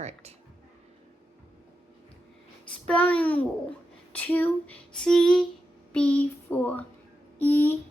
right. Spelling rule. 2 C B 4 E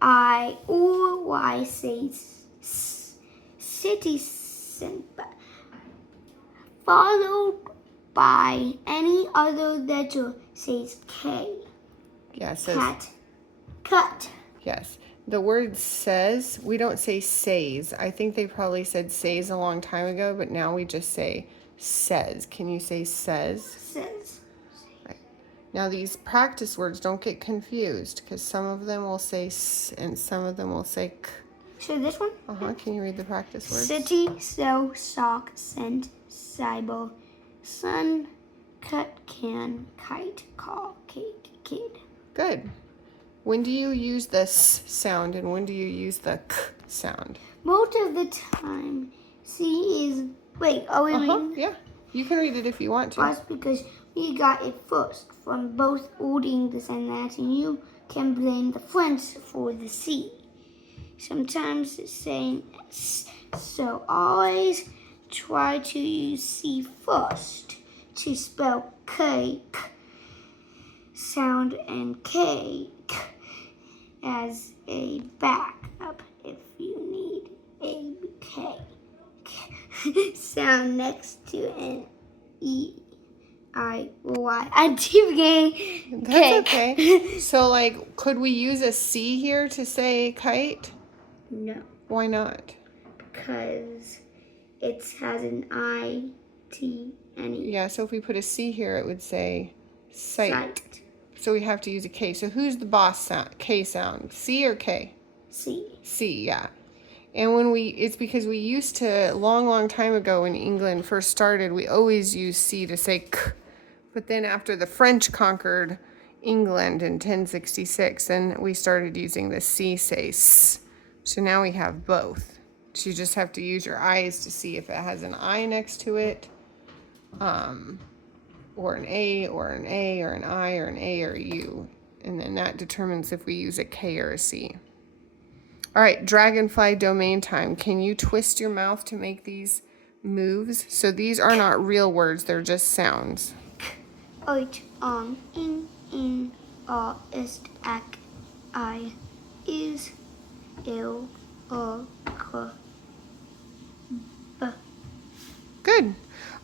I or Y says citizen, followed by any other letter says K. Yeah, it says. Cat. Cut. Yes. The word says, we don't say says. I think they probably said says a long time ago, but now we just say says. Can you say says? Says. Right. Now these practice words, don't get confused, because some of them will say s and some of them will say k. So this one? Can you read the practice words? City, so, sock, scent, cyber, sun, cut, can, kite, call, cake, kid. Good. When do you use the s sound and when do you use the k sound? Most of the time, C is. Wait, are we reading? Yeah. You can read it if you want to. That's because we got it first from both Old English and Latin. You can blame the French for the C. Sometimes it's saying S. So always try to use C first to spell cake sound and cake as a backup if you need a K sound next to an E, I, Y. I'm forgetting That's okay. So, like, could we use a C here to say kite? No, Why not? because it has an I, T, and E. Yeah, so if we put a C here, it would say sight. Sight. So we have to use a K. So who's the boss sound? K sound. C or K? C. C, yeah. And it's because we used to, long time ago when England first started, we always used C to say k. But then after the French conquered England in 1066, then we started using the C say s. So now we have both. So you just have to use your eyes to see if it has an I next to it, or an A, or an A, or an I, or an A, or U. And then that determines if we use a K or a C. All right, dragonfly domain time. Can you twist your mouth to make these moves? So these are not real words, they're just sounds. Oit, in, est, ac, I, is, il, k, b. Good.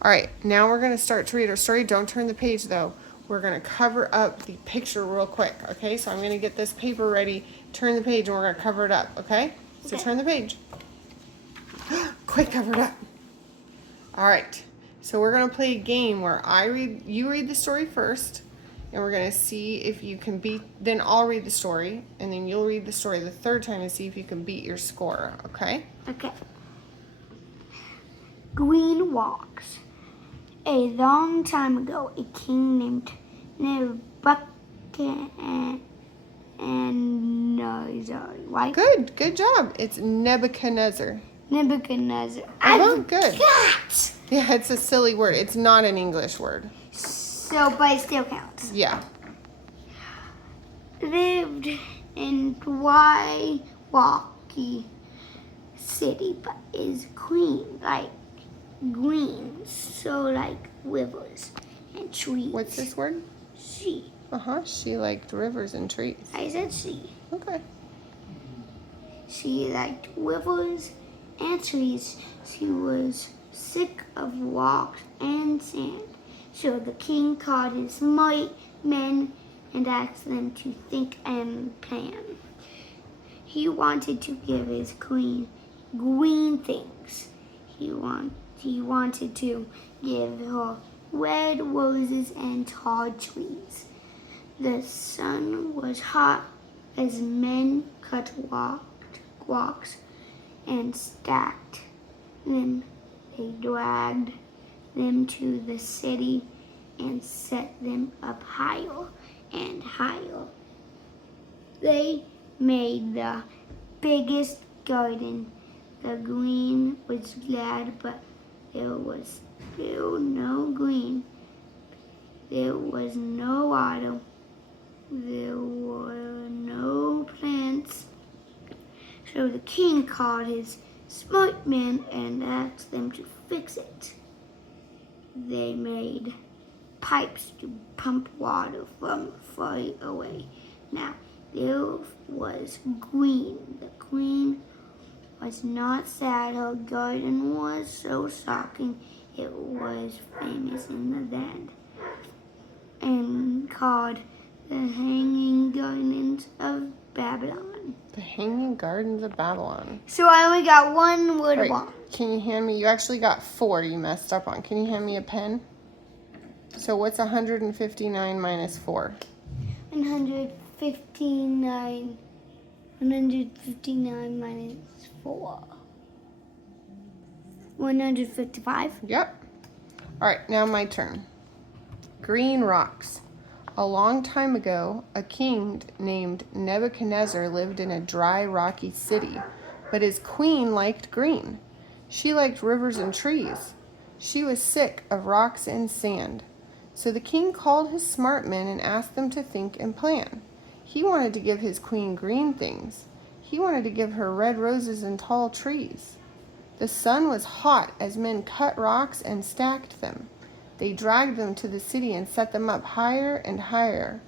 All right, now we're going to start to read our story. Don't turn the page, though. We're going to cover up the picture real quick, okay? So I'm going to get this paper ready, turn the page, and we're going to cover it up, okay? So Okay. turn the page. Quick, cover it up. All right. So we're going to play a game where you read the story first, and we're going to see if you can beat, then I'll read the story, and then you'll read the story the third time and see if you can beat your score, okay? Okay. Green walks. A long time ago, a king named Nebuchadnezzar, right? Good job. It's Nebuchadnezzar. Nebuchadnezzar. Good. Yeah, it's a silly word. It's not an English word. So, but it still counts. Yeah. Lived in Milwaukee City, but is green, like green, so like rivers and trees. What's this word? She. She liked rivers and trees. I said she. Okay. She liked rivers and trees. She was sick of rocks and sand. So the king called his smart men and asked them to think and plan. He wanted to give his queen green things. He wanted to give her red roses and tall trees. The sun was hot as men cut rocks and stacked them. They dragged them to the city and set them up higher and higher. They made the biggest garden. The queen was glad, but there was still no green. There was no water. There were no plants. So the king called his smart men and asked them them to fix it. They made pipes to pump water from far away. Now, there was Queen. The Queen was not sad. Her garden was so shocking it was famous in the land and called the Hanging Gardens of Babylon. The Hanging Gardens of Babylon. So I only got one word Right. wrong. Can you hand me, you actually got 4 you messed up on. Can you hand me a pen? So what's 159 minus 4? 159 minus 4. 155. Yep. All right, now my turn. Green rocks. A long time ago, a king named Nebuchadnezzar lived in a dry, rocky city, but his queen liked green. She liked rivers and trees. She was sick of rocks and sand. So the king called his smart men and asked them to think and plan. He wanted to give his queen green things. He wanted to give her red roses and tall trees. The sun was hot as men cut rocks and stacked them. They dragged them to the city and set them up higher and higher.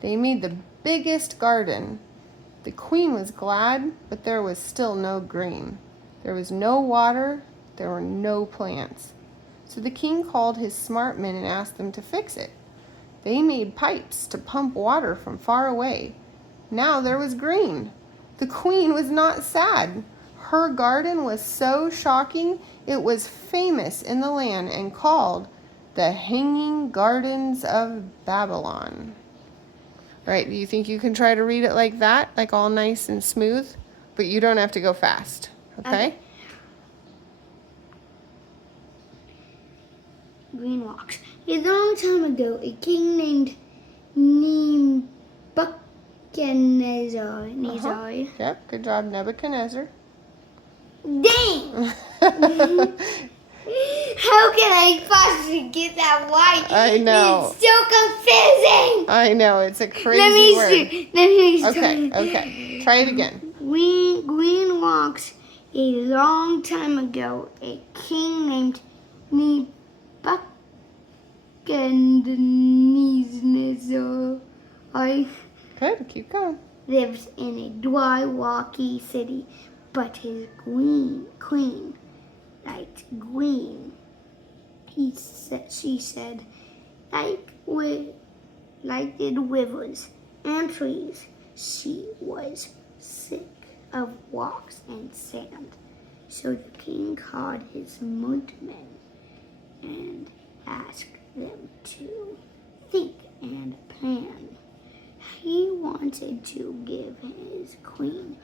They made the biggest garden. The queen was glad, but there was still no green. There was no water. There were no plants. So the king called his smart men and asked them to fix it. They made pipes to pump water from far away. Now there was green. The queen was not sad. Her garden was so shocking, it was famous in the land and called the Hanging Gardens of Babylon. Right, do you think you can try to read it like that, like all nice and smooth? But you don't have to go fast, okay? Green rocks. A long time ago, a king named Nebuchadnezzar. Yep, good job, Nebuchadnezzar. Dang! How can I possibly get that right? I know. It's so confusing. I know, it's a crazy word. Let me Okay. Try it again. Green rocks. A long time ago, a king named Nebuchadnezzar Good, keep going. lives in a dry, rocky city, but his queen liked green. She said, like the rivers and trees. She was sick of rocks and sand. So the king called his men and asked them to think and plan. He wanted to give his queen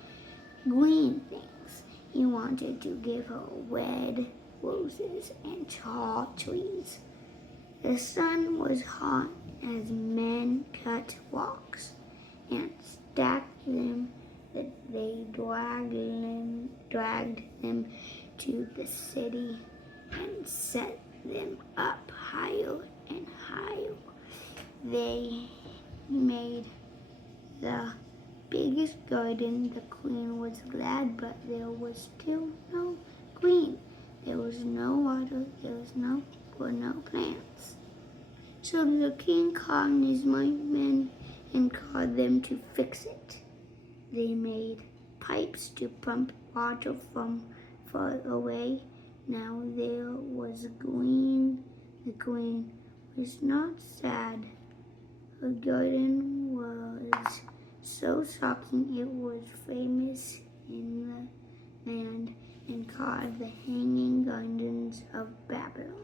green things. He wanted to give her red roses and tall trees. The sun was hot as men cut rocks and stacked them. They dragged them to the city and set them up higher and higher. They made the biggest garden. The queen was glad, but there was still no green. There was no water. Were no plants. So the king called his men and called them to fix it. They made pipes to pump water from far away. Now there was green. The queen was not sad. Her garden was so shocking it was famous in the land and called the Hanging Gardens of Babylon.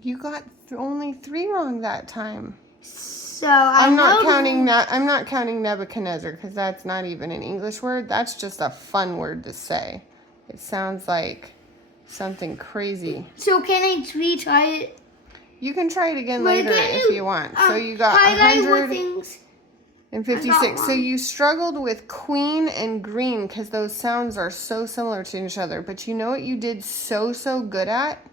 You got only 3 wrong that time. So I'm not counting Nebuchadnezzar because that's not even an English word. That's just a fun word to say. It sounds like something crazy. So can I retry it? You can try it again later if you want. So you got 156. So you struggled with queen and green because those sounds are so similar to each other. But you know what you did so good at?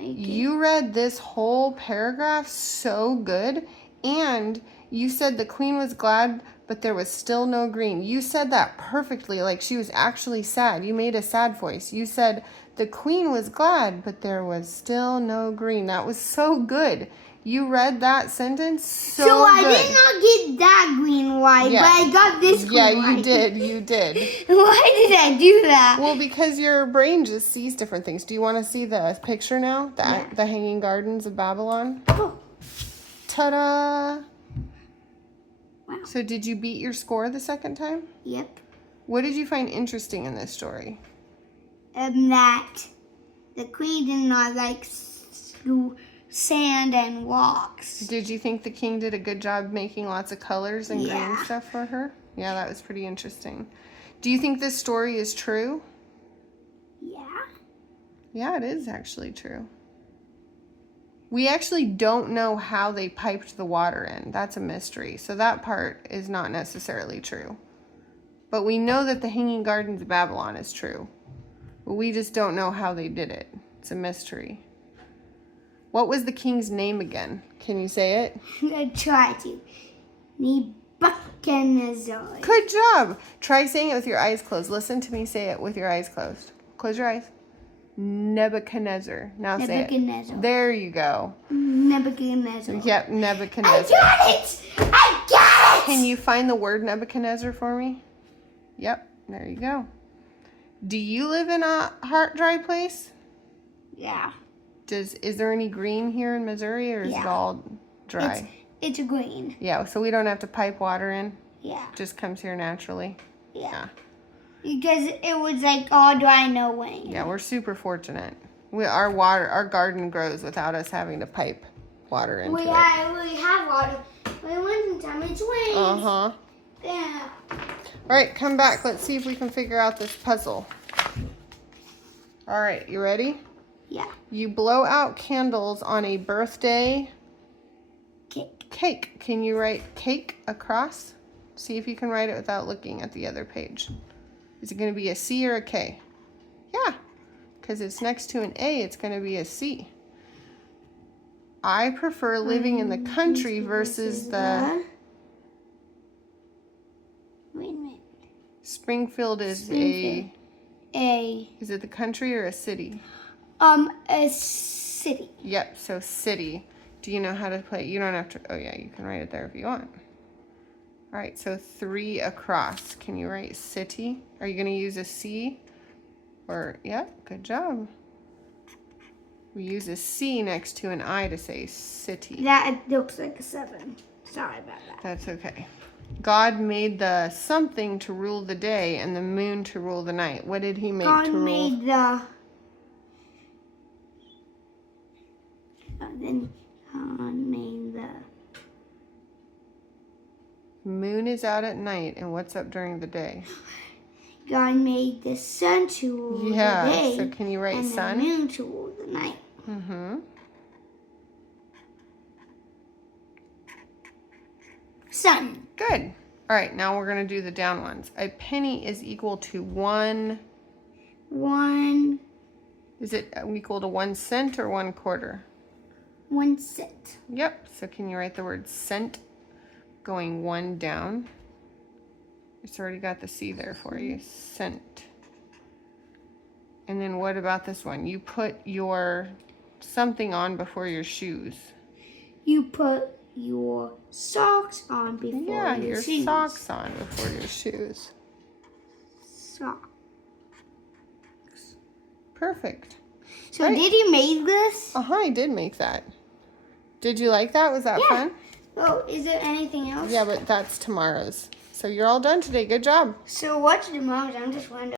You read this whole paragraph so good, and you said the queen was glad, but there was still no green. You said that perfectly, like she was actually sad. You made a sad voice. You said The queen was glad, but there was still no green. That was so good. You read that sentence so I good. did not get that green white, Yeah. but I got this green Yeah, white. you did. You did. Why did I do that? Well, because your brain just sees different things. Do you want to see the picture now? The Hanging Gardens of Babylon? Oh, Ta-da! wow. So did you beat your score the second time? Yep. What did you find interesting in this story? That the queen did not like sand and walks. Did you think the king did a good job making lots of colors and green Yeah. stuff for her? Yeah, that was pretty interesting. Do you think this story is true? Yeah. Yeah, it is actually true. We actually don't know how they piped the water in. That's a mystery. So that part is not necessarily true. But we know that the Hanging Gardens of Babylon is true. But we just don't know how they did it. It's a mystery. What was the king's name again? Can you say it? I tried to. Nebuchadnezzar. Good job. Try saying it with your eyes closed. Listen to me say it with your eyes closed. Close your eyes. Nebuchadnezzar. Now say it. Nebuchadnezzar. There you go. Nebuchadnezzar. Yep, I Nebuchadnezzar. got it! I got it! Can you find the word Nebuchadnezzar for me? Yep, there you go. Do you live in a hot, dry place? Yeah. Is there any green here in Missouri, or is it all dry? It's green. Yeah, so we don't have to pipe water in? Yeah. It just comes here naturally? Yeah. Because it was like all dry, no rain. Yeah, we're super fortunate. Our garden grows without us having to pipe water into it. We have water. We went time it's rain. Uh-huh. Yeah. All right, come back. Let's see if we can figure out this puzzle. All right, you ready? Yeah. You blow out candles on a birthday cake. Can you write cake across? See if you can write it without looking at the other page. Is it going to be a C or a K? Yeah, because it's next to an A, it's going to be a C. I prefer living in the country versus the... Wait a minute. Springfield is Springfield. Is it the country or a city? A city. Yep, so city. Do you know how to play? You don't have to... Oh, yeah, you can write it there if you want. All right, so 3 across. Can you write city? Are you going to use a C? Or, yeah, good job. We use a C next to an I to say city. That looks like a 7. Sorry about that. That's okay. God made the something to rule the day and the moon to rule the night. What did he make God to rule? made the... Then God made the... Moon is out at night, and what's up during the day? God made the sun to rule the day. So can you write and sun? the moon to rule the night. Mm-hmm. Sun. Good. All right, now we're going to do the down ones. A penny is equal to 1... Is it equal to 1 cent or 1 quarter? 1 cent. Yep. So can you write the word cent going 1 down? It's already got the C there for you. Cent. And then what about this one? You put your something on before your shoes. You put your socks on before your shoes. socks on before your shoes. Socks. Perfect. So Right. did you make this? I did make that. Did you like that? Was that fun? Oh, is there anything else? Yeah, but that's tomorrow's. So you're all done today. Good job. So what's tomorrow's? I'm just wondering.